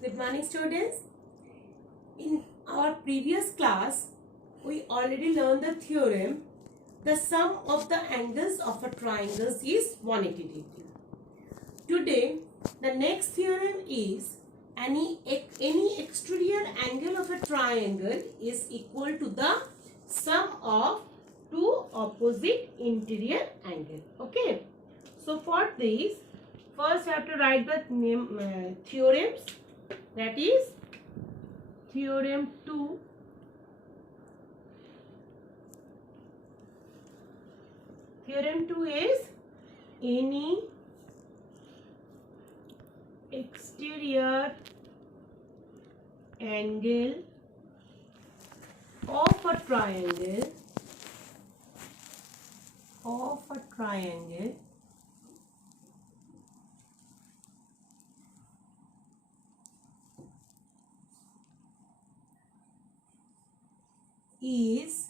Good morning, students. In our previous class, we already learned the theorem. The sum of the angles of a triangle is 180 degree. Today, the next theorem is any exterior angle of a triangle is equal to the sum of two opposite interior angle. Okay. So for this, first you have to write the theorems. That is theorem 2. Theorem 2 is any exterior angle of a triangle is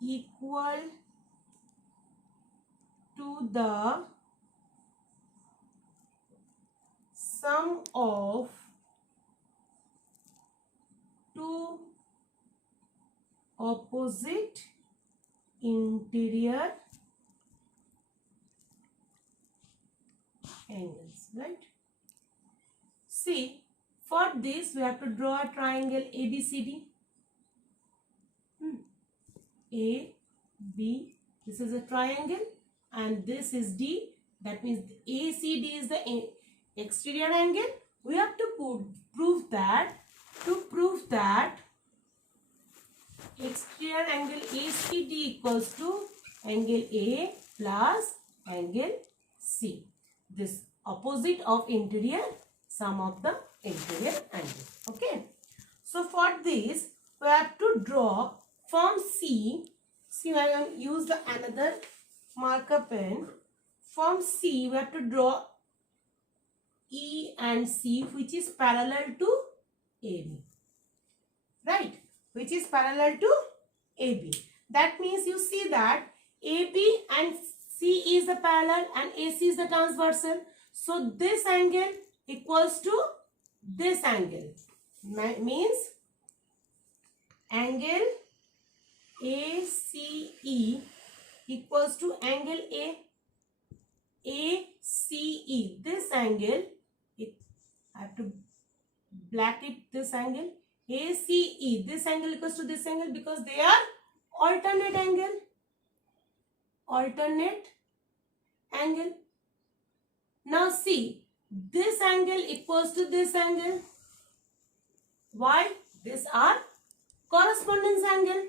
equal to the sum of two opposite interior angles, right? See, for this we have to draw a triangle ABCD. A, B, this is a triangle and this is D. That means ACD is the exterior angle. We have to prove that exterior angle ACD equals to angle A plus angle C. This opposite of interior, sum of the interior angle. Okay. So for this, we have to draw from C. See, I am use the another marker pen. From C, we have to draw E and C, which is parallel to AB. Right? Which is parallel to AB. That means you see that AB and C is the parallel and AC is the transversal. So this angle equals to this angle. Means angle ACE equals to angle ACE. This angle, I have to black it, this angle ACE. This angle equals to this angle because they are alternate angle. Now see, this angle equals to this angle. Why? These are correspondence angle.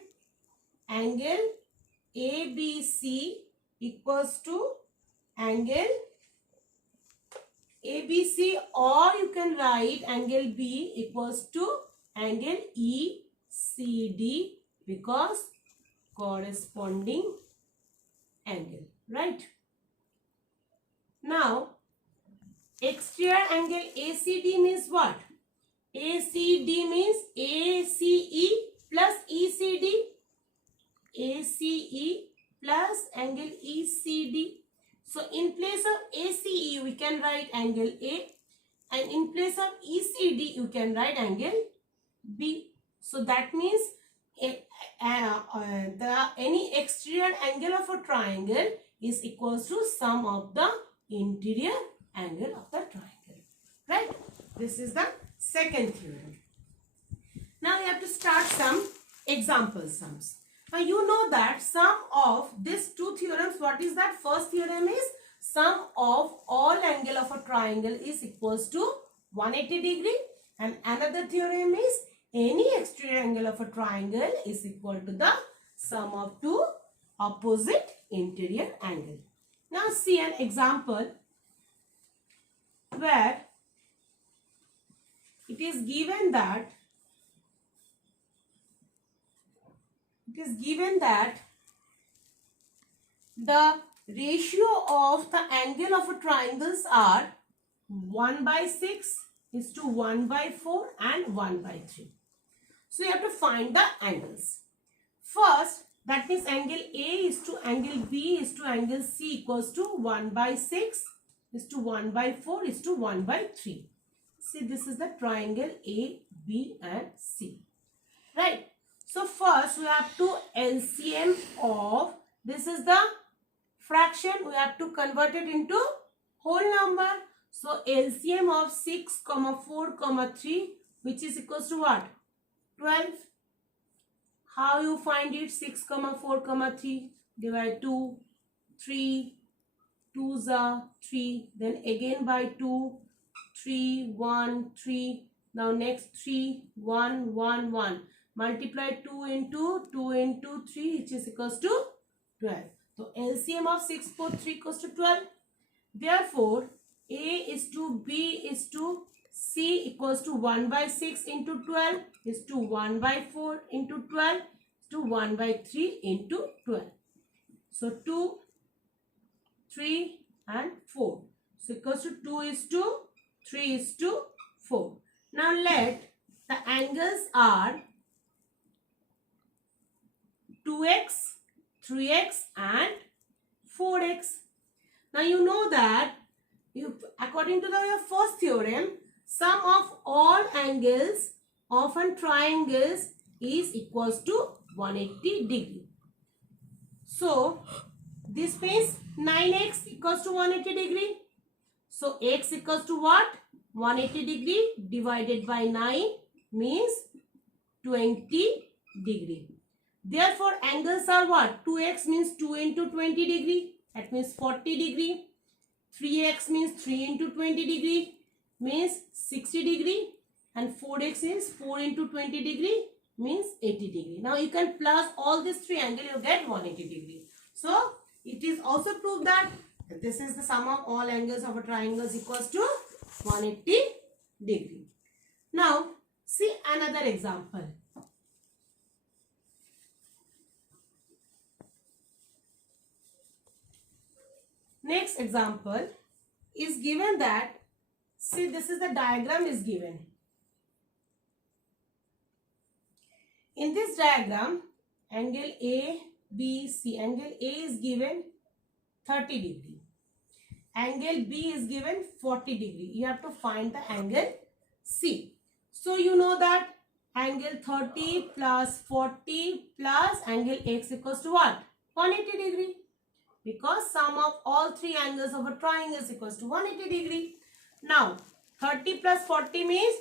Angle ABC equals to angle ABC, or you can write angle B equals to angle ECD because corresponding angle, right? Now, exterior angle ACD means what? ACD means ACE plus ECD. ACE plus angle ECD. So in place of ACE, we can write angle A, and in place of ECD, you can write angle B. So that means any exterior angle of a triangle is equals to sum of the interior angle of the triangle. Right? This is the second theorem. Now we have to start some example sums. Now you know that sum of these two theorems, what is that? First theorem is sum of all angle of a triangle is equals to 180 degree, and another theorem is any exterior angle of a triangle is equal to the sum of two opposite interior angle. Now see an example where it is given that the ratio of the angle of a triangles are 1/6 is to 1/4 and 1/3. So you have to find the angles. First, that means angle A is to angle B is to angle C equals to 1/6 is to 1/4 is to 1/3. See, this is the triangle A, B and C. Right. So first we have to LCM of, this is the fraction, we have to convert it into whole number. So LCM of 6, 4, 3, which is equals to what? 12. How you find it? 6, 4, 3. Divide 2, 3, 2s are 3. Then again by 2, 3, 1, 3. Now next 3, 1, 1, 1. Multiply 2 into 3, which is equals to 12. So LCM of 6, 4, 3 equals to 12. Therefore, A is to B is to C equals to 1 by 6 into 12 is to 1 by 4 into 12 to 1 by 3 into 12. So 2, 3 and 4. So equals to 2 is to 3 is to 4. Now let the angles are 2x, 3x and 4x. Now you know that according to your first theorem, sum of all angles of a triangle is equals to 180 degree. So this means 9x equals to 180 degree. So x equals to what? 180 degree divided by 9 means 20 degree. Therefore, angles are what? 2x means 2 into 20 degree. That means 40 degree. 3x means 3 into 20 degree. Means 60 degree. And 4x is 4 into 20 degree. Means 80 degree. Now, you can plus all these three angles. You get 180 degree. So, it is also proved that this is the sum of all angles of a triangle is equals to 180 degree. Now, see another example. Next example is given that, see, this is the diagram is given. In this diagram, angle A, B, C. Angle A is given 30 degree. Angle B is given 40 degree. You have to find the angle C. So you know that angle 30 plus 40 plus angle X equals to what? 180 degree. Because sum of all three angles of a triangle is equals to 180 degree. Now 30 plus 40 means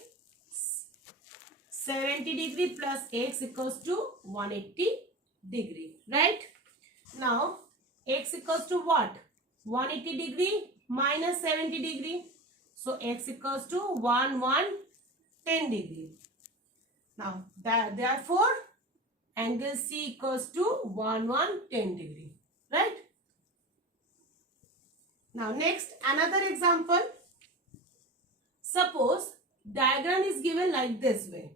70 degree plus X equals to 180 degree. Right? Now X equals to what? 180 degree minus 70 degree. So X equals to 10 degree. Now therefore angle C equals to 10 degree. Right? Now next another example. Suppose diagram is given like this way.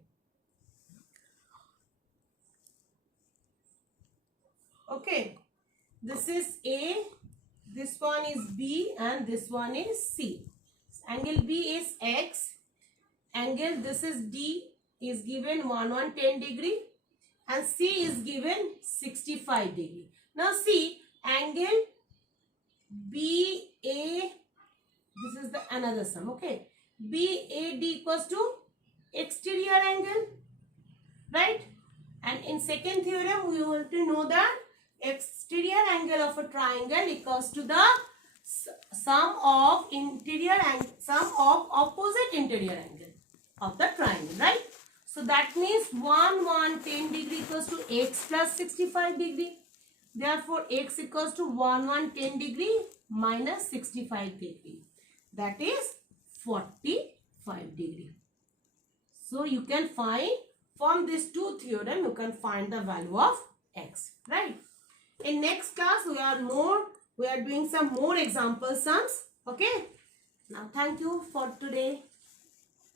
Okay. This is A, this one is B and this one is C. Angle B is X. Angle this is D is given 110 degree and C is given 65 degree. Now see angle BA, this is the another sum, okay. BAD equals to exterior angle, right? And in second theorem we want to know that exterior angle of a triangle equals to the sum of interior and sum of opposite interior angle of the triangle, right? So that means 110 degree equals to x plus 65 degree. Therefore, x equals to 110 degree minus 65 degree. That is 45 degree. So you can find from these two theorem, you can find the value of x, right? In next class, we are doing some more example sums. Okay. Now, thank you for today.